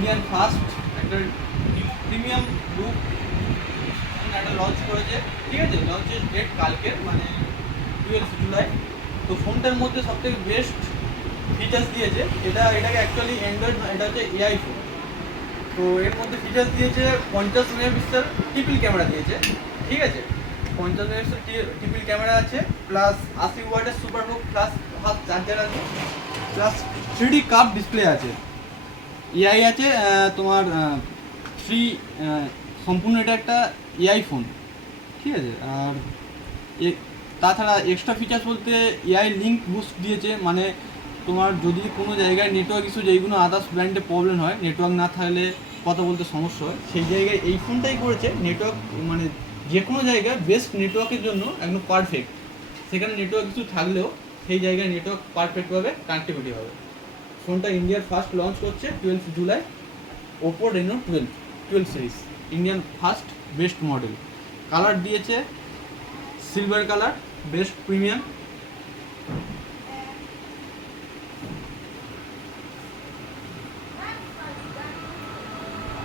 Indian first একটা new premium look একটা launch করেছে, ঠিক আছে। লঞ্চের ডেট কালকের, মানে 12 জুলাই। তো ফোনটার মধ্যে সবথেকে বেস্ট ফিচার্স দিয়েছে, এটাকে অ্যাকচুয়ালি অ্যান্ড্রয়েড, এটা হচ্ছে এআই ফোন। তো এর মধ্যে ফিচার্স দিয়েছে 50 মেগাপিক্সেল ট্রিপল ক্যামেরা দিয়েছে, ঠিক আছে। 50 মেগাপিক্সেল ট্রিপল ক্যামেরা আছে, প্লাস 80 ওয়াটের সুপার বুক প্লাস ফাস্ট চার্জার আছে, প্লাস 3D কার্ভ ডিসপ্লে আছে, এআই আছে তোমার থ্রি, সম্পূর্ণ এটা একটা এআই ফোন, ঠিক আছে। আর তাছাড়া এক্সট্রা ফিচার্স বলতে এআই লিঙ্ক বুস্ট দিয়েছে, মানে তোমার যদি কোনো জায়গায় নেটওয়ার্ক ইস্যু, যেইগুলো আদার্স ব্র্যান্ডে প্রবলেম হয়, নেটওয়ার্ক না থাকলে কথা বলতে সমস্যা হয়, সেই জায়গায় এই ফোনটাই করেছে নেটওয়ার্ক, মানে যে কোনো জায়গায় বেস্ট নেটওয়ার্কের জন্য একদম পারফেক্ট। সেখানে নেটওয়ার্ক ইস্যু থাকলেও সেই জায়গায় নেটওয়ার্ক পারফেক্টভাবে কানেক্টিভিটি হবে। ফোনটা ইন্ডিয়ার ফার্স্ট লঞ্চ করছে 12 July, Oppo Reno 12 series, Indian first best model. Colour দিয়েছে সিলভার কালার, বেস্ট প্রিমিয়াম।